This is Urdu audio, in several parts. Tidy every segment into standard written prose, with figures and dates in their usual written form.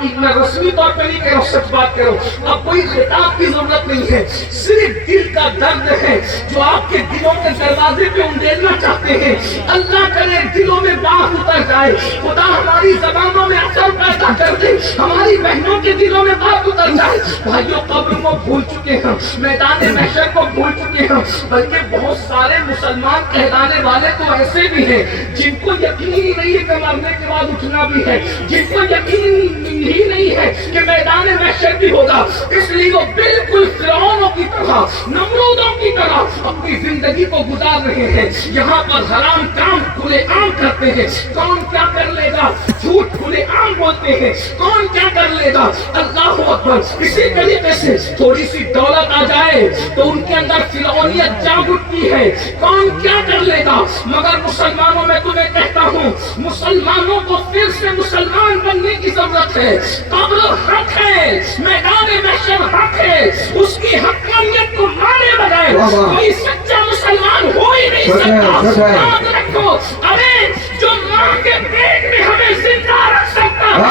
میں رسمی طور پہ نہیں کہہ رہا ہوں، سچ بات کرو، اب کوئی خطاب کی ضرورت نہیں ہے، صرف دل کا درد ہے جو آپ کے دلوں کے دروازے پہ اندھیرنا چاہتے ہیں۔ اللہ کرے دلوں میں بات اتر جائے، خدا ہماری زبانوں میں اثر پیدا کر دے، ہماری بہنوں کے دلوں میں بات اتر جائے۔ بھائیوں، قبر کو بھول چکے ہیں، میدان محشر کو بھول چکے ہیں، بلکہ بہت سارے مسلمان کہلانے والے تو ایسے بھی ہیں جن کو یقین ہی نہیں ہے کہ مرنے کے بعد اٹھنا بھی ہے، جن کو یقین ہی نہیں ہے کہ میدان محشر بھی ہوگا، اس لیے وہ بالکل فرعونوں کی طرح، نمرودوں کی طرح اپنی زندگی کو گزار رہے ہیں۔ یہاں پر حرام کام کھلے عام کرتے ہیں، کون کیا کر لے گا، جھوٹ کھلے عام بولتے ہیں، کون کیا کر لے گا، اللہ اکبر۔ اسی طریقے سے تھوڑی سی دولت آ جائے تو ان کے اندر فرعونیت جاگ اٹھتی ہے، کون کیا کر لے گا۔ مگر مسلمانوں میں تمہیں کہتا ہوں، مسلمانوں کو پھر سے مسلمان بننے کی ضرورت ہے۔ قبر حق ہے، میدان محشر حق ہے، اس کی حقانیت کو مانے بغیر کوئی سچا مسلمان ہو ہی نہیں سکتا۔ یاد رکھو، ارے جو ماں کے پیٹ میں ہمیں زندہ رکھ سکتا ہے،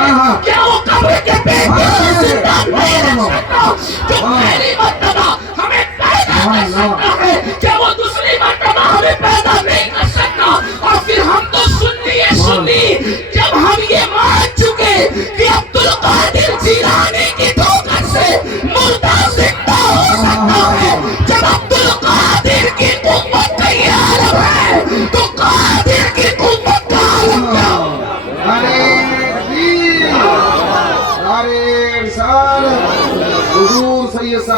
کیا وہ قبر کے پیٹ میں ہمیں زندہ نہیں رکھ سکتا؟ جو پہلی مرتبہ ہمیں پیدا کر سکتا ہے، کیا وہ دوسری مرتبہ ہمیں پیدا نہیں کر سکتا؟ اور پھر ہم تو سنی جب ہم یہ مان چکے کہ عبدالقادر جیلانی کی دھوکہ سے مردہ زندہ ہو سکتا ہے، جب عبدالقادر کی قوت کا یہ عالم ہے تو قادر کی قوت کا عالم کیا ہوگا؟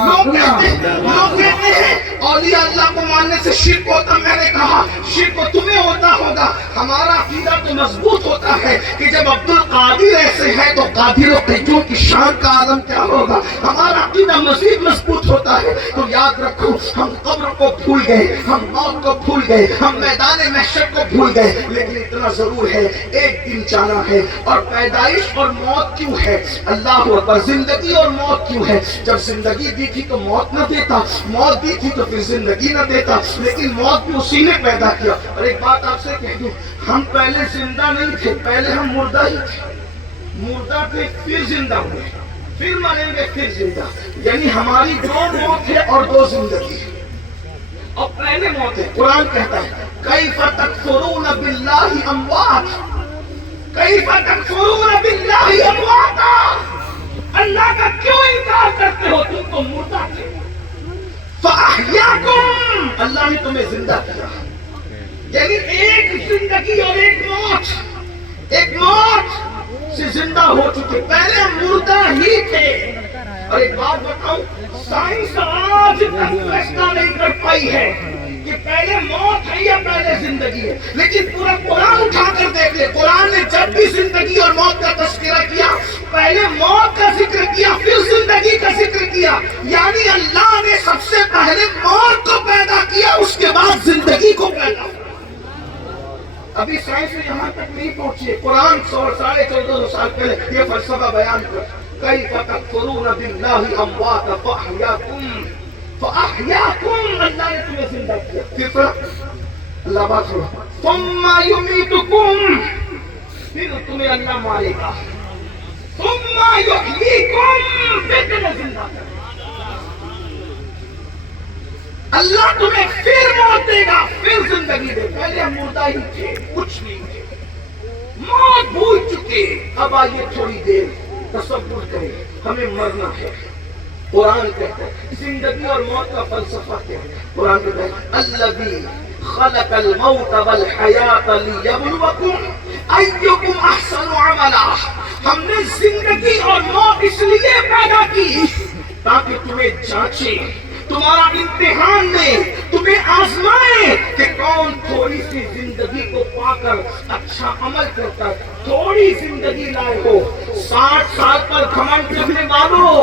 لوگ کہتے ہیں اولیاء اللہ کو ماننے سے شرک ہوتا، میں نے کہا شرک تمہیں ہوتا ہوگا، ہمارا عقیدہ تو مضبوط ہوتا ہے کہ جب عبدالقادر ایسے ہے تو قادر و قیوم کی شان کا عالم کیا ہوگا، ہمارا عقیدہ مزید مضبوط ہوتا ہے۔ تو یاد رکھو، ہم قبر کو بھول گئے، ہم موت کو بھول گئے، ہم میدان محشر کو بھول گئے، لیکن اتنا ضرور ہے ایک دن جانا ہے۔ اور پیدائش اور موت کیوں ہے؟ اللہ اکبر۔ زندگی اور موت کیوں ہے؟ جب زندگی دی تھی تو موت نہ دیتا، موت دی تھی تو پھر زندگی نہ دیتا، لیکن موت بھی اسی نے پیدا کیا۔ اور ایک بات آپ سے کہہ دوں، ہم پہلے زندہ نہیں تھے، پہلے ہم مردہ ہی تھے، مردہ تھے پھر زندہ ہوئے، پھر مریں گے پھر زندہ، یعنی ہماری دو موت ہے اور دو زندگی ہے۔ اور پہلے موت ہے، قرآن کہتا ہے کیف تکفرون باللہ اموات، کیف تکفرون باللہ امواتا، اللہ کا کیوں انکار کرتے ہو، تم تو مردہ تھے۔ فَأَحْيَاكُمْ، اللہ نے تمہیں زندہ کیا، یعنی ایک زندگی اور ایک موت سے زندہ ہو چکے، پہلے مردہ ہی تھے۔ اور ایک بات بتاؤں، سائنس آج تک فیصلہ نہیں کر پائی ہے کہ پہلے موت ہے یا پہلے زندگی ہے، لیکن پورا قرآن اٹھا کر دیکھ لے، قرآن نے جب بھی زندگی اور موت کا تذکرہ کیا، پہلے موت کا ذکر کیا پھر زندگی کا ذکر کیا، یعنی اللہ نے سب سے پہلے موت کو پیدا کیا، اس کے بعد زندگی کو پیدا کیا۔ ابھی سائنس میں یہاں تک نہیں پہنچی ہے، قرآن 1450 سال پہلے یہ فلسفہ بیان کر کیف تکفرون باللہ امواتا فأحیاکم، اللہ نے تمہیں زندہ کیا، پھر اللہ بات سنو، ثم یمیتکم، پھر تمہیں اللہ مارے گا، ثم یحییکم، پھر تمہیں زندہ کرے گا، اللہ تمہیں پھر موت دے گا پھر زندگی دے گا۔ پہلے ہم مردہ ہی تھے، کچھ نہیں تھے، موت بھول چکے، اب آئیے تھوڑی دیر تصور کریں، ہمیں مرنا ہے۔ قرآن کہتا ہے زندگی اور موت کا فلسفہ کیا ہے؟ قرآن کہتا ہے الذی خلق الموت والحیات لیبلوکم ایکم احسن عملا، ہم نے زندگی اور موت اس لیے پیدا کی تاکہ تمہیں جانچے، تمہارا امتحان لے، تمہیں آزمائے کہ کون تھوڑی سی زندگی کو پا کر اچھا عمل کرتا ہے۔ تھوڑی زندگی لائے ہو، 60 سال پر گھمنڈ کرنے والوں،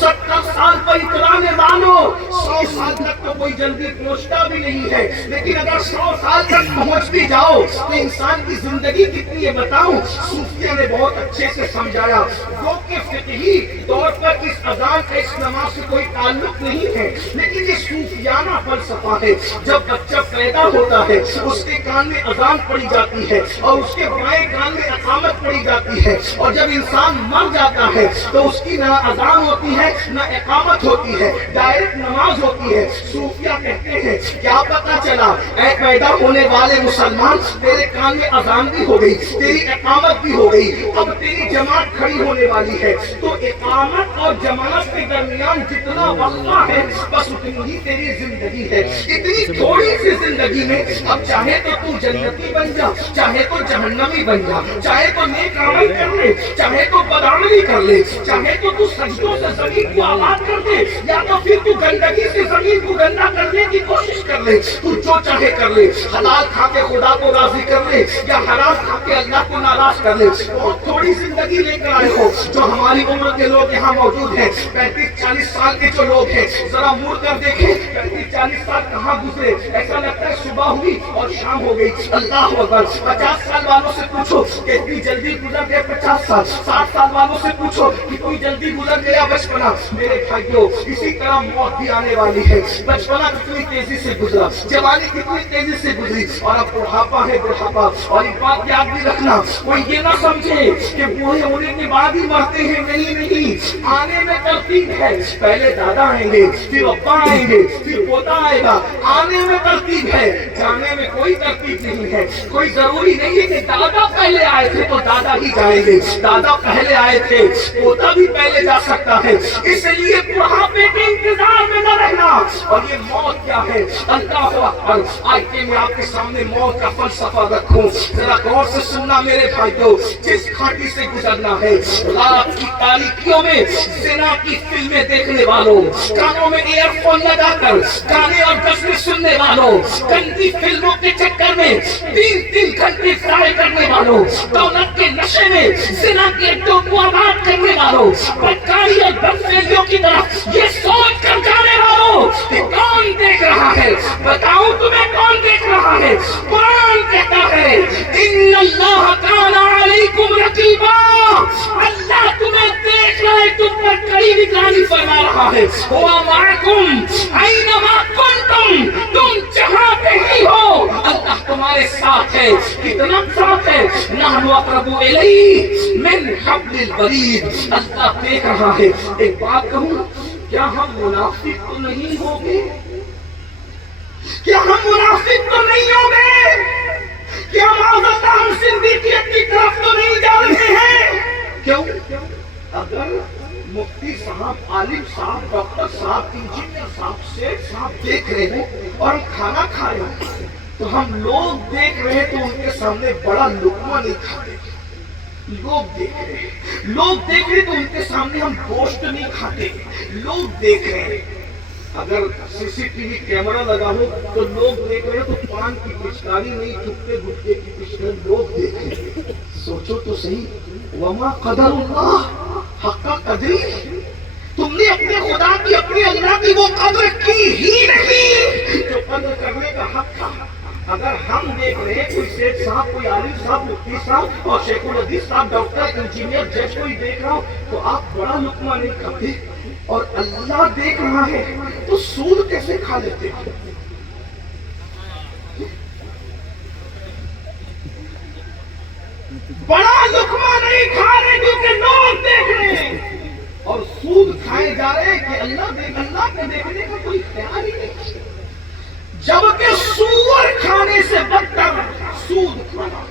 70 سال پر اترانے والوں، 100 سال تک تو کوئی جلدی پہنچتا بھی نہیں ہے، لیکن اگر 100 سال تک پہنچ بھی جاؤ تو انسان کی زندگی کتنی ہے بتاؤں؟ صوفیہ نے بہت اچھے سے سمجھایا، جو کہ فقہی طور پر اس اذان کا اس نماز سے کوئی تعلق نہیں ہے، لیکن یہ صوفیانہ فلسفہ ہے۔ جب بچہ پیدا ہوتا ہے اس کے کان میں اذان پڑی جاتی ہے اور اس کے بائیں کان میں اقامت پڑی جاتی ہے، اور جب انسان مر جاتا ہے تو اس کی نہ اذان ہوتی ہے نہ اقامت ہوتی ہے، ڈائریکٹ نماز ہوتی ہے۔ صوفیہ کہتے ہیں کیا پتا چلا اے پیدا ہونے والے مسلمان، تیرے کان میں اذان بھی ہو گئی، تیری اقامت بھی ہو گئی، اب تیری جماعت کھڑی ہونے والی ہے، تو اقامت اور جماعت کے درمیان جتنا وقفہ ہے بس اتنی ہی تیری زندگی ہے۔ اتنی تھوڑی سی زندگی میں اب چاہے تو جنتی بن جا، چاہے تو جہنمی بن جا، چاہے تو نیک عمل کر لے، چاہے تو بدعملی کر لے، چاہے تو سجدوں سے زمین کو آباد کر دے، یا تو پھر تو گندگی سے زمین کو گندا کرنے کی کوشش کر لے، تو جو چاہے کر لے، حلال کھا کے خدا کو راضی کر لے یا حرام کھا کے اللہ کو ناراض کر لے۔ بہت تھوڑی زندگی لے کر آئے ہو۔ جو ہماری عمر کے لوگ یہاں موجود ہیں، 35-40 سال کے جو لوگ ہیں، ذرا مڑ کر دیکھیں 35-40 سال کہاں گزرے، ایسا لگتا ہے صبح ہوئی اور شام ہو گئی۔ اللہ اکبر۔ 50 سال والوں سے پوچھو کہ اتنی جلدی گزر گئے 50 سال، 60 سال والوں سے پوچھو کتنی جلدی گزر گیا بچپنا۔ میرے بھائیوں، اسی طرح موت بھی آنے والی ہے۔ بچپنا کتنی تیزی سے گزرا، جوانی کتنی تیزی سے گزری، اور اب بڑھاپا ہے بڑھاپا۔ اور ایک بات یاد بھی رکھنا، کوئی یہ نہ سمجھے کہ بوڑھے ہونے کے بعد ہی مرتے ہیں، نہیں، آنے میں ترتیب ہے۔ پہلے دادا آئیں گے، پھر ابا آئیں گے، پھر پوتا آئے گا، آنے میں ترتیب ہے، جانے میں کوئی ترتیب نہیں ہے۔ کوئی ضروری نہیں ہے کہ دادا پہلے آئے تھے تو دادا ہی جائیں گے، دادا پہلے آئے تھے پوتا بھی پہلے جا سکتا ہے۔ اس لیے بڑھاپے کے انتظار میں نہ رہنا۔ اور یہ موت کیا ہے؟ اللہ اکبر۔ آج کے میں آپ کے سامنے موت کا فلسفہ رکھوں، ذرا غور سے سننا میرے بھائیوں۔ جس گھاٹی سے گزرنا ہے، رات کی تاریکیوں میں زنا کی فلمیں دیکھنے والوں، کانوں میں ایئر فون لگا کر گانے اور غزلیں سننے والوں، گندی فلموں کے چکر میں 3 گھنٹے ضائع کرنے والوں، دولت کے نشے میں زنا کے اڈوں کو آباد کرنے والوں، بدکاری اور بدفعلیوں کی طرف یہ سوچ کر جانے والوں کہ کون دیکھ رہا ہے؟ بتاؤں تمہیں کون دیکھ رہا ہے؟ قرآن کہتا ہے ان اللہ کان علیکم رقیبا، اللہ تمہیں دیکھ رہا ہے، تم پر کڑی نگرانی فرما رہا ہے۔ ہوا معکم اینما کنتم، تم جہاں پہ ہی ہو اللہ تمہارے ساتھ ہے۔ کتنا ساتھ ہے؟ نحن اقرب الیہ من حبل الورید، اللہ دیکھ رہا ہے۔ ایک بات کہوں، کیا ہم منافق تو نہیں ہوں گے؟ کیا ہم منافق تو نہیں ہوں گے؟ کیا معاذ ہم صدیقیت کی طرف تو نہیں جا رہے ہیں؟ کیوں؟ اگر مفتی صاحب، عالم صاحب، ڈاکٹر صاحب، انجینئر صاحب، شیخ صاحب دیکھ رہے ہیں اور ہم کھانا کھا رہے ہیں تو ہم لوگ دیکھ رہے ہیں تو ان کے سامنے بڑا لقمہ نہیں کھاتے۔ لوگ دیکھ رہے ہیں، لوگ دیکھ رہے تو ان کے سامنے ہم گوشت نہیں کھاتے۔ لوگ دیکھ رہے ہیں، اگر CCTV کیمرہ لگا ہو تو لوگ دیکھ رہے ہیں تو پان کی پچکاری نہیں، چپکے گٹکے کی پچکاری لوگ دیکھ رہے ہیں۔ سوچو تو صحیح، وما قدر اللہ حق قدری، تم نے اپنے خدا کی، اپنے اللہ کی وہ قدر کی ہی نہیں جو قدر کرنے کا حق تھا۔ اگر ہم دیکھ رہے ہیں کوئی شیخ صاحب، کوئی عالم صاحب، مفتی صاحب اور شیخ الحدیث صاحب، ڈاکٹر، انجینئر، جج کوئی دیکھ رہا ہو تو آپ بڑا لقمہ نہیں کھاتے، اور اللہ دیکھ رہا ہے تو سود کیسے کھا لیتے ہیں؟ بڑا لقمہ نہیں کھا رہے کیونکہ لوگ دیکھ رہے ہیں، اور سود کھائے جا رہے ہیں کہ اللہ کے دیکھنے کا کوئی خیال ہی نہیں۔ جبکہ سور کھانے سے بدتر سود کھانا،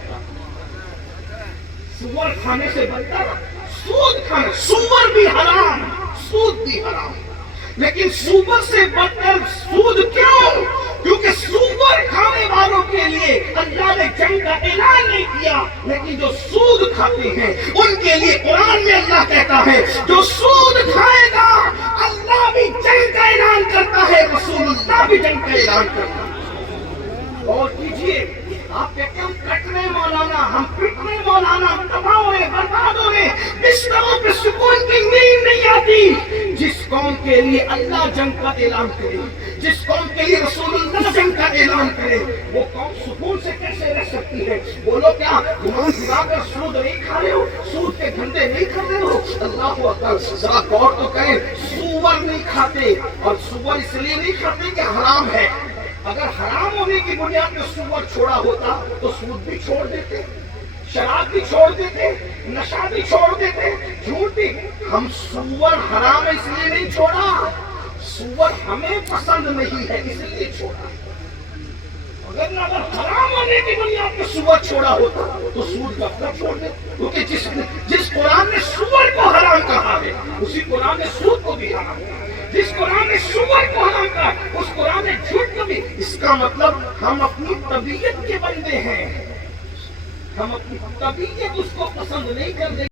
سور کھانے سے بدتر سود کھانا۔ سور بھی حرام، سود بھی حرام، لیکن سور سے بدتر سود کیوں؟ کیونکہ سور کھانے والوں کے لیے اللہ نے جنگ کا اعلان نہیں کیا، لیکن جو سود کھاتے ہیں ان کے لیے قرآن میں اللہ کہتا ہے جو سود کھائے گا اللہ بھی جنگ کا اعلان کرتا ہے، رسول اللہ بھی جنگ کا اعلان کرتا ہے۔ اور کیجئے، آپ کہتے ہیں ہم کٹ رہے مولانا، ہم پٹ رہے مولانا، ہم تباہ ہو رہے، برباد ہو رہے، بستروں پہ سکون کی نیند نہیں آتی۔ جس قوم کے لیے اللہ جنگ کا اعلان کرے، جس قوم کے لیے رسول اللہ جنگ کا اعلان کرے، وہ قوم سکون سے کیسے رہ سکتی ہے؟ بولو کیا ایمان گرا کر سود نہیں کھا رہے ہو، سود کے دھندے نہیں کر رہے ہو؟ اللہ اکبر، ذرا غور تو کریں، سور نہیں کھاتے، اور سور اس لیے نہیں کھاتے کہ حرام ہے، اگر حرام ہونے کی بنیاد پہ سور چھوڑا ہوتا تو سود بھی چھوڑ دیتے، شراب بھی چھوڑ دیتے، نشہ بھی چھوڑ دیتے، جھوٹ بھی۔ ہم سور حرام ہے اس لیے نہیں چھوڑا، سور ہمیں پسند نہیں ہے اس لیے چھوڑا، اگر حرام ہونے کی بنیاد پہ سور چھوڑا ہوتا تو سود کا اپنا چھوڑ دے، کیونکہ جس قرآن نے سور کو حرام کہا ہے اسی قرآن نے سود کو بھی حرام کہا، جس قرآن نے سور کو حرام کہا اس قرآن نے جھوٹ کو بھی۔ اس کا مطلب ہم اپنی طبیعت کے بندے ہیں، ہم اپنی طبیعت اس کو پسند نہیں کرتے۔